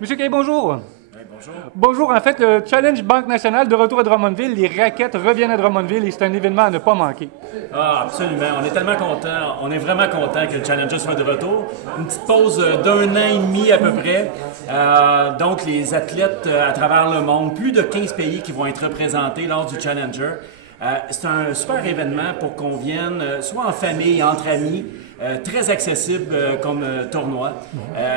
Monsieur Kay, bonjour. Oui, bonjour. Bonjour. En fait, le Challenge Banque Nationale de retour à Drummondville, les raquettes reviennent à Drummondville et c'est un événement à ne pas manquer. Ah, absolument. On est tellement contents. On est vraiment contents que le Challenger soit de retour. Une petite pause d'un an et demi à peu près. Donc, les athlètes à travers le monde, plus de 15 pays qui vont être représentés lors du Challenger. C'est un super événement pour qu'on vienne, soit en famille, entre amis, très accessible comme tournoi,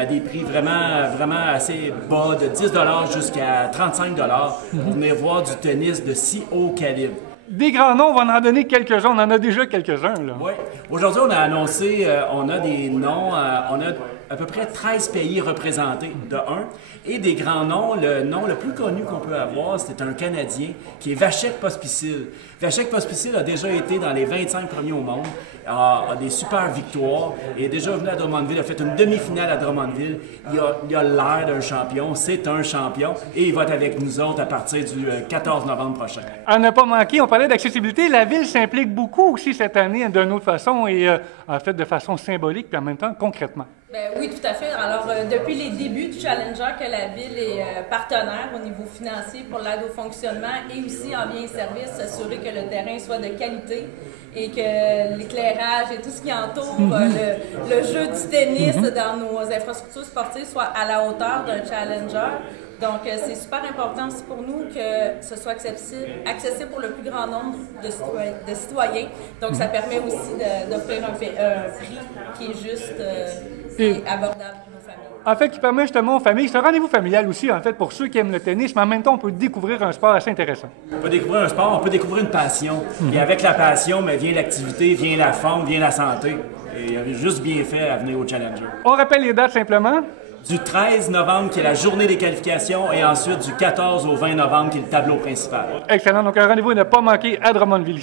des prix vraiment assez bas, de 10 jusqu'à 35 pour venir voir du tennis de si haut calibre. Des grands noms, on va en donner quelques-uns. On en a déjà quelques-uns, là. Oui. Aujourd'hui, on a annoncé, on a des noms, on a à peu près 13 pays représentés, de un, et des grands noms. Le nom le plus connu qu'on peut avoir, c'est un Canadien qui est Vasek Pospisil. Vasek Pospisil a déjà été dans les 25 premiers au monde, a des super victoires, et est déjà venu à Drummondville, a fait une demi-finale à Drummondville. Il a l'air d'un champion, c'est un champion, et il va être avec nous autres à partir du 14 novembre prochain. À ne pas manquer, on parlait d'accessibilité. La ville s'implique beaucoup aussi cette année d'une autre façon et en fait de façon symbolique puis en même temps concrètement. Ben oui, tout à fait. Alors, depuis les débuts du Challenger, que la Ville est partenaire au niveau financier pour l'aide au fonctionnement et aussi en biens et services, s'assurer que le terrain soit de qualité et que l'éclairage et tout ce qui entoure le jeu du tennis dans nos infrastructures sportives soit à la hauteur d'un Challenger. Donc, c'est super important aussi pour nous que ce soit accessible pour le plus grand nombre de citoyens. Donc, ça permet aussi d'offrir un prix qui est juste et abordable pour nos familles. En fait, qui permet justement aux familles, c'est un rendez-vous familial aussi, en fait, pour ceux qui aiment le tennis, mais en même temps, on peut découvrir un sport assez intéressant. On peut découvrir un sport, on peut découvrir une passion. Et avec la passion, mais vient l'activité, vient la forme, vient la santé. Et il y a juste bien fait à venir au Challenger. On rappelle les dates simplement. Du 13 novembre, qui est la journée des qualifications, et ensuite du 14 au 20 novembre, qui est le tableau principal. Excellent. Donc, un rendez-vous à ne pas manquer à Drummondville.